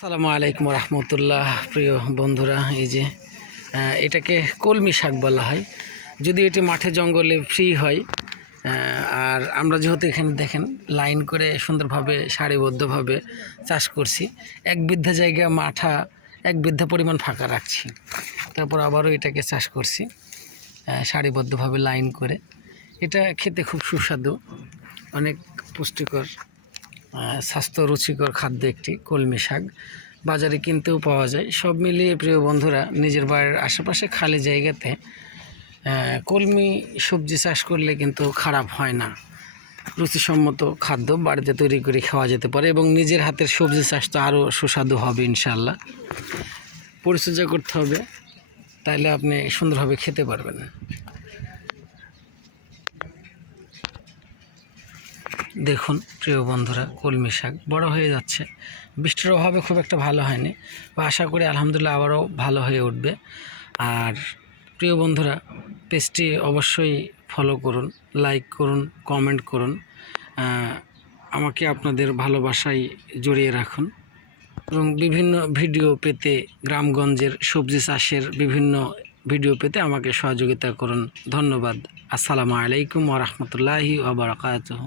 আসসালামু আলাইকুম রহমতুল্লাহ। প্রিয় বন্ধুরা, এই যে এটাকে কলমি শাক বলা হয়। যদি এটি মাঠে জঙ্গলে ফ্রি হয়, আর আমরা যেহেতু এখানে দেখেন লাইন করে সুন্দরভাবে সারিবদ্ধভাবে চাষ করছি, এক বিঘা জায়গা মাঠা এক বিঘা পরিমাণ ফাঁকা রাখছি, তারপর আবারও এটাকে চাষ করছি সারিবদ্ধভাবে লাইন করে। এটা খেতে খুব সুস্বাদু, অনেক পুষ্টিকর, স্বাস্থ্য রুচিকর খাদ্য একটি কলমি শাক। বাজারে কিনতেও পাওয়া যায়। সব মিলিয়ে প্রিয় বন্ধুরা, নিজের বাড়ির আশেপাশে খালি জায়গাতে কলমি সবজি চাষ করলে কিন্তু খারাপ হয় না। রুচিসম্মত খাদ্য বাড়িতে তৈরি করে খাওয়া যেতে পারে এবং নিজের হাতের সবজি চাষ তো আরও সুস্বাদু হবে ইনশাল্লাহ। পরিচর্যা করতে হবে, তাইলে আপনি সুন্দরভাবে খেতে পারবেন। দেখুন প্রিয় বন্ধুরা, কলমি শাক বড় হয়ে যাচ্ছে। বৃষ্টির অভাবে খুব একটা ভালো হয়নি, বা আশা করি আলহামদুলিল্লাহ আবারও ভালো হয়ে উঠবে। আর প্রিয় বন্ধুরা, পেজটি অবশ্যই ফলো করুন, লাইক করুন, কমেন্ট করুন, আমাকে আপনাদের ভালোবাসায় জড়িয়ে রাখুন এবং বিভিন্ন ভিডিও পেতে, গ্রামগঞ্জের সবজি চাষের বিভিন্ন ভিডিও পেতে আমাকে সহযোগিতা করুন। ধন্যবাদ। আসসালামু আলাইকুম ওয়া রাহমাতুল্লাহি ওয়া বারাকাতুহু।